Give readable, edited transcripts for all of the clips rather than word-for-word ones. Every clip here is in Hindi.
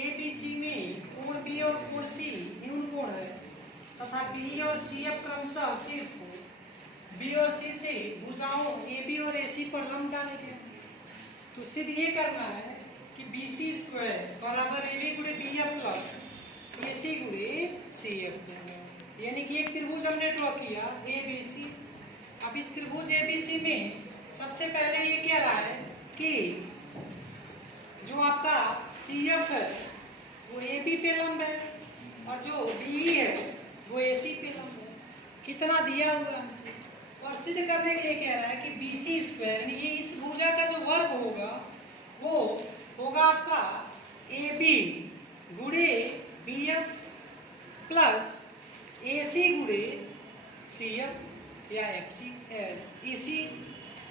ए बी सी में कोण बी और कोण सी न्यून कोण है तथा बी और सी एफ क्रमशः शीर्ष बी और सी से भुजाओं ए बी और ए सी पर लंब डाले गए। तो सिद्ध ये करना है कि बी सी स्क्वायर बराबर ए बी गुणे बी एफ प्लस ए सी गुणे सी एफ, यानी कि एक त्रिभुज हमने ड्रॉ किया ए बी सी। अब इस त्रिभुज ए बी सी में सबसे पहले ये कह रहा है कि जो आपका सी एफ है वो ए बी पे लंब है और जो बी है वो ए सी पे लंब है। कितना दिया हुआ हमसे, और सिद्ध करने के लिए कह रहा है कि बी सी स्क्वायर यानी ये इस भुजा का जो वर्ग होगा वो होगा आपका ए बी गुणे बी एफ प्लस ए सी गुणे सी एफ या एफ सी एस ई सी।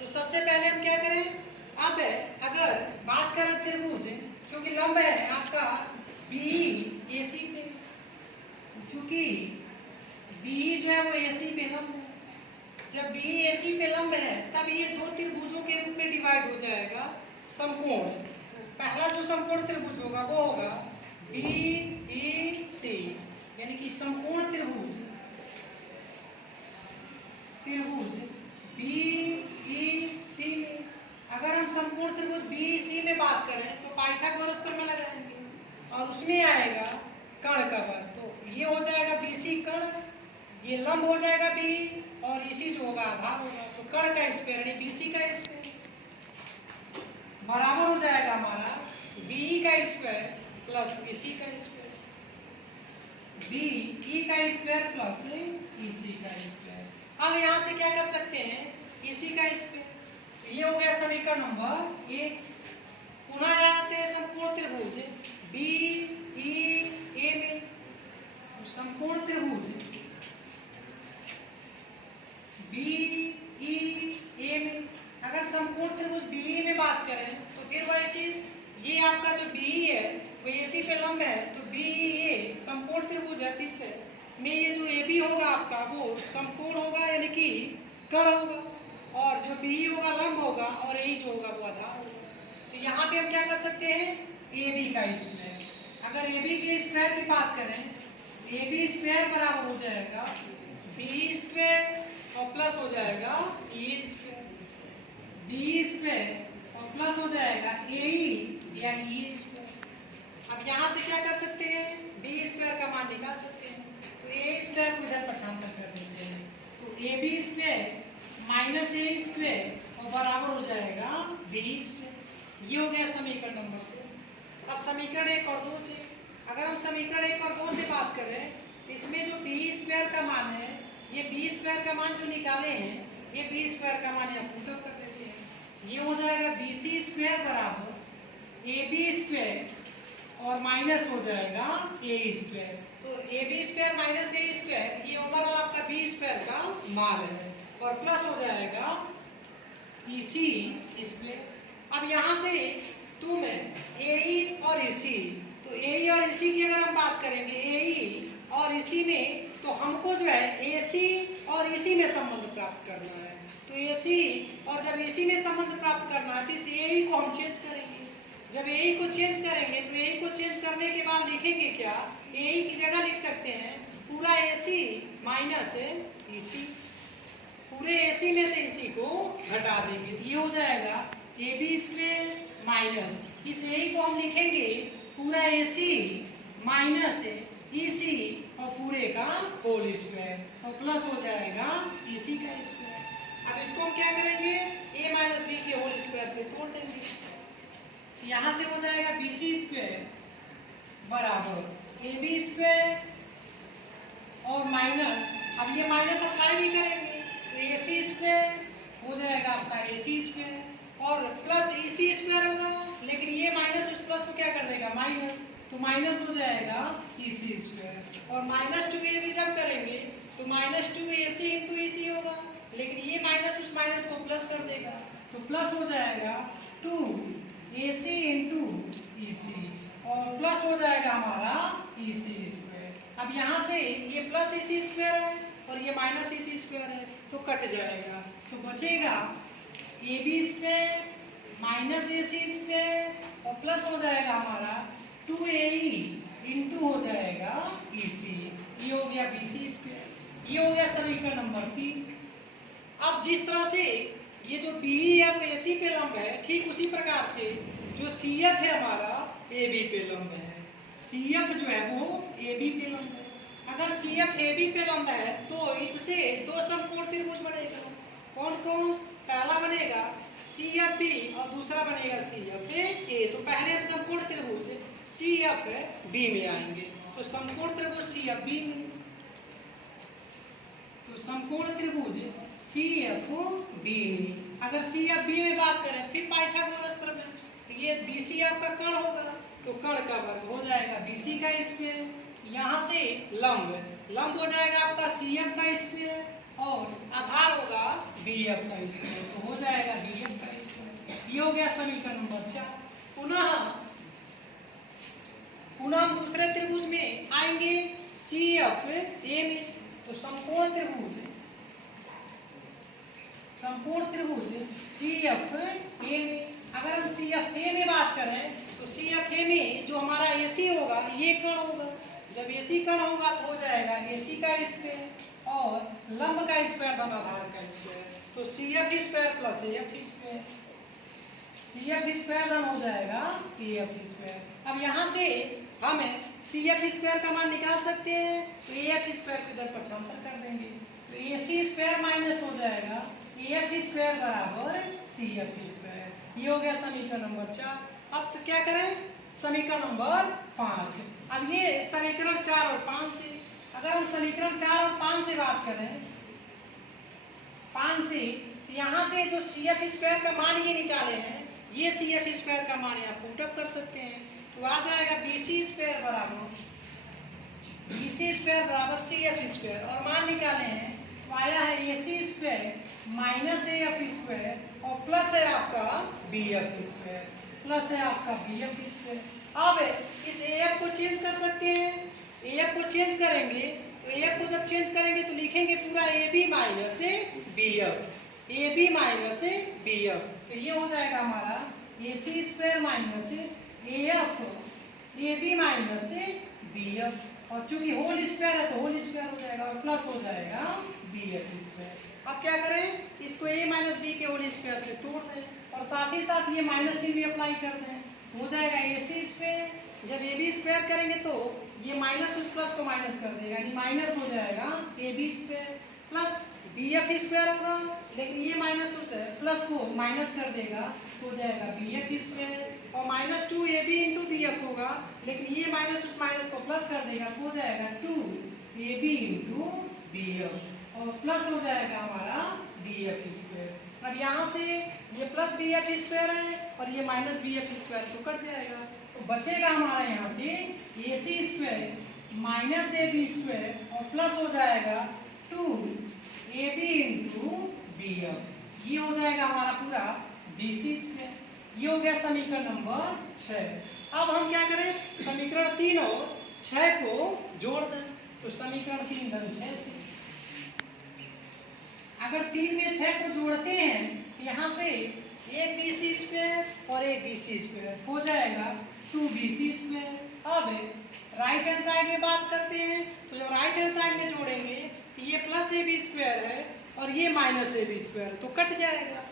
तो सबसे पहले हम क्या करें, अब अगर बात करें त्रिभुज क्योंकि लंब है आपका बी ए सी पे, चूंकि बी जो है वो ए सी पे लंब है, जब बी ए सी पे लंब है तब ये दो त्रिभुजों के रूप में डिवाइड हो जाएगा समकोण। पहला जो समकोण त्रिभुज होगा वो होगा बी ई सी, यानी कि समकोण त्रिभुज बी ई सी में अगर हम समकोण त्रिभुज बी ई सी में बात करें तो पाइथागोरस प्रमेय लगाएंगे और उसमें आएगा कर्ण का वर्ग। तो ये हो जाएगा बी सी कर्ण, ये लंब हो जाएगा बी और इसी जो होगा आधार होगा। तो कर्ण का स्क्वायर यानी बी सी का स्क्वायर बराबर हो जाएगा हमारा बी का स्क्वायर प्लस बी सी का स्क्वायर, बी ई का स्क्वायर प्लस ई सी का स्क्वायर। अब यहाँ से क्या कर सकते हैं, ई सी का स्क्वायर। ये हो गया समीकरण नंबर एक। पुनः आते हैं संपूर्ण त्रिभुज बी ई ए में, संपूर्ण त्रिभुज बी ई ए में अगर संपूर्ण त्रिभुज बी ई में बात करें तो फिर वही चीज, ये आपका जो बी ई है वो ए सी पे लंब है तो बी ई ए संपूर्ण त्रिभुज है, इससे में ये जो ए बी होगा आपका वो समकोण होगा यानी कि कर्ण होगा, और जो बी ई होगा लंब होगा और ए जो होगा वो आधार होगा। तो यहाँ पे हम क्या कर सकते हैं, ए बी का स्क्वायर। अगर ए बी के स्क्वायर की बात करें ए बी स्क्वायर बराबर हो जाएगा बी स्क्वायर और प्लस हो जाएगा ए स्क्वायर, बी स्क्वायर और प्लस हो जाएगा ए या ए स्क्वायर। अब यहाँ से क्या कर सकते हैं, बी स्क्वायर का मान निकाल सकते हैं। तो ए स्क्वायर को इधर पक्षांतर कर देते हैं तो A B square minus A square और बराबर हो जाएगा बी स्क्वायर। ये हो गया समीकरण नंबर 2। अब समीकरण 1 और 2 से अगर हम समीकरण 1 और 2 से बात करें इसमें जो बी स्क्वायर का मान है, ये बी स्क्वायर का मान जो निकाले हैं ये बी स्क्वायर का मान यहाँ पुट कर देते हैं। ये हो जाएगा बी सी स्क्वायर बराबर ए बी स्क्वायर और माइनस हो जाएगा ए स्क्वायर। तो A B square minus A square ये ओवरऑल आपका बी स्क्वायर का मान है और प्लस हो जाएगा ई सी स्क्वायर। अब यहाँ से टू में ए ई और ई सी, तो ए ई और ई सी की अगर हम बात करेंगे ए ई और ई सी में तो हमको जो है ए सी और ई सी में संबंध प्राप्त करना है। तो ए सी और जब ए सी में संबंध प्राप्त करना है तो इस ए ई को हम चेंज करेंगे। जब ए ई को चेंज करेंगे तो ए ई को चेंज करने के बाद लिखेंगे क्या, ए ई की जगह लिख सकते हैं पूरा ए सी माइनस ई सी, पूरे ए सी में से इसी को घटा देंगे। ये हो जाएगा ए बी स्क्वायर माइनस इस ए ई को हम लिखेंगे पूरा ए सी माइनस ई सी और पूरे का होल स्क्वायर और प्लस हो जाएगा ई सी का स्क्वायर। अब इसको हम क्या करेंगे, ए माइनस बी के होल स्क्वायर से तोड़ देंगे। यहाँ से हो जाएगा बी सी स्क्वायर बराबर ए बी स्क्वायर और माइनस, अब ये माइनस अप्लाई भी करेंगे तो ए सी स्क्वायर हो जाएगा आपका ए सी स्क्वायर और प्लस ए सी स्क्वायर होगा, लेकिन ये माइनस उस प्लस को क्या कर देगा माइनस, तो माइनस हो जाएगा ई सी स्क्वायर और माइनस टू ए भी जब करेंगे तो माइनस टू ए सी इंटू ई सी होगा, लेकिन ये माइनस उस माइनस को प्लस कर देगा तो प्लस हो जाएगा टू ए सी इंटू ई सी और प्लस हो जाएगा हमारा ई सी स्क्वायर। अब यहाँ से ये प्लस ई सी स्क्वायर है और ये माइनस ई सी स्क्वायर है तो कट जाएगा, तो बचेगा A B square minus A C square और प्लस हो जाएगा हमारा 2AE इंटू हो जाएगा EC, ये हो गया BC स्क्वायर। ये हो गया समीकरण नंबर 3। अब जिस तरह से ये जो BE है वो AC पे लंब है, ठीक उसी प्रकार से जो CF है हमारा AB पे लंब है। CF जो है वो AB पे लंब है। अगर CF AB पे लंब है तो इससे दो समकोण त्रिभुज बनेगा। कौन कौन? पहला बनेगा CFB और दूसरा बनेगा CFA। तो पहले हम समकोण त्रिभुज CFB में आएंगे, तो समकोण त्रिभुज CFB में, तो समकोण त्रिभुज CFB में अगर CFB में बात करें फिर पाइथागोरस प्रमेय, तो ये BC आपका कर्ण होगा, तो कर्ण का वर्ग हो जाएगा BC का स्क्वायर। यहाँ से लंब हो जाएगा आपका CF का स्क्वायर और आधार होगा BF का स्क्वायर, तो हो जाएगा BF का स्क्वायर। ये हो गया समीकरण नंबर 4। पुनः हम दूसरे त्रिभुज में आएंगे CFA में, तो समकोण त्रिभुज CFA में अगर हम CFA में बात करें तो CFA में जो हमारा AC होगा ये कर्ण होगा। जब AC कर्ण होगा तो हो जाएगा AC का स्क्वायर और लंब का स्क्वायर बन आधार का स्क्वायर, तो CF square plus AF square, CF square धन हो जाएगा AF स्क्वायर। अब यहाँ से हम CF स्क्वायर का मान निकाल सकते हैं, तो AF स्क्वायर को इधर पक्षांतर कर देंगे, तो AC स्क्वायर माइनस हो जाएगा AF स्क्वायर बराबर CF स्क्वायर। ये हो गया समीकरण नंबर 4। अब क्या करें? समीकरण नंबर 5। अब ये समीकरण 4 और 5 से, अगर हम समीकरण 4 और 5 से बात करें, 5 से यहाँ से जो CF स्क्वायर का मान ये निकाले हैं, ये CF स्क्वायर का मान आप पुट अप कर सकते हैं, तो आ जाएगा BC स्क्वायर बराबर CF स्क्वायर और मान निकाले हैं तो आया है AC square minus AF square और प्लस है आपका BF स्क्वायर, अब इस AF को चेंज कर सकते हैं। AF को चेंज करेंगे तो AF को जब चेंज करेंगे तो लिखेंगे पूरा AB माइनस BF, तो ये हो जाएगा हमारा AC square minus AF AB minus BF, और चूंकि होल स्क्वायर है तो होल स्क्वायर हो जाएगा और प्लस हो जाएगा BF स्क्वायर। अब क्या करें? इसको A माइनस B के होल स्क्वायर से तोड़ दें और साथ ही साथ ये माइनस चिन्ह भी अप्लाई कर दें, हो जाएगा AC स्क्वायर। जब AB स्क्वायर करेंगे तो ये माइनस उस प्लस को माइनस कर देगा, यानी माइनस हो जाएगा AB square plus BF square होगा, लेकिन ये माइनस उस प्लस को माइनस कर देगा, हो जाएगा BF स्क्वायर और माइनस 2AB इंटू BF होगा, लेकिन ये माइनस उस माइनस को प्लस कर देगा, हो जाएगा 2AB इंटू BF और प्लस हो जाएगा हमारा BF स्क्वायर। अब यहाँ से ये प्लस BF स्क्वायर है और ये माइनस BF स्क्वायर तो कट जाएगा, तो बचेगा हमारा यहाँ से AC square minus AB square और प्लस हो जाएगा 2AB इंटू BF, ये हो जाएगा हमारा पूरा BC स्क्वायर। ये हो गया समीकरण नंबर 6। अब हम क्या करें? समीकरण 3 और 6 को जोड़ दें, तो समीकरण 3 धन 6 से अगर 3 में 6 को जोड़ते हैं तो यहाँ से एक BC स्क्वायर और एक BC स्क्वायर हो जाएगा 2BC स्क्वायर। अब राइट हैंड साइड में बात करते हैं, तो जब राइट हैंड साइड में जोड़ेंगे तो ये प्लस AB स्क्वायर है और ये माइनस AB स्क्वायर तो कट जाएगा,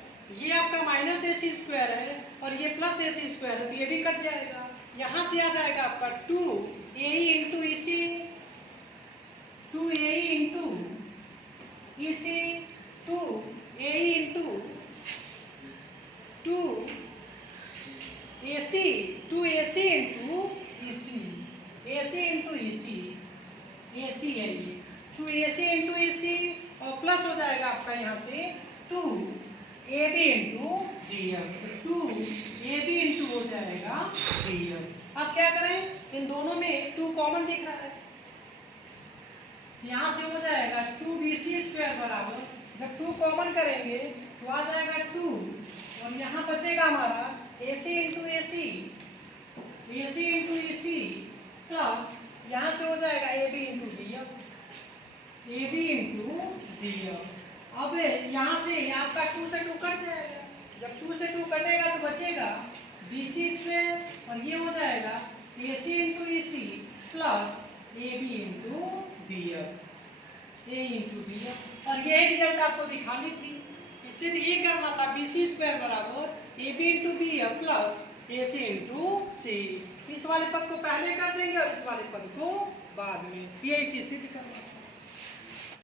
ये आपका माइनस AC स्क्वायर है और ये प्लस AC स्क्वायर है तो ये भी कट जाएगा। यहाँ से आ जाएगा आपका 2AE into EC, 2AE into EC, 2AE into 2AC into EC, AC into EC, AC है ये 2AC इंटू EC और प्लस हो जाएगा आपका यहाँ से 2AB into DF, 2AB into हो जाएगा DF। अब क्या करें? इन दोनों में 2 कॉमन दिख रहा है, यहाँ से हो जाएगा 2BC स्क्वायर बराबर, जब 2 कॉमन करेंगे तो आ जाएगा 2 और यहाँ बचेगा हमारा AC into AC into EC plus यहाँ से हो जाएगा AB इंटू DF। अब यहाँ से आपका 2 से 2 कट जाएगा, जब 2 से 2 कटेगा तो बचेगा BC स्क्वायर और ये हो जाएगा A C into A C plus A B into B F, A into B F. और ये रिजल्ट आपको दिखानी थी, इससे ये करना था बी सी स्क्वायर बराबर A B into B F plus A C into C. इस वाले पद को पहले कर देंगे और इस वाले पद को बाद में, यही चीज सिद्ध करना है।